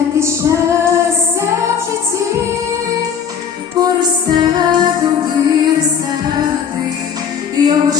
яке щастя в житті, поруч стати, виростати, його.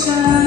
sunshine.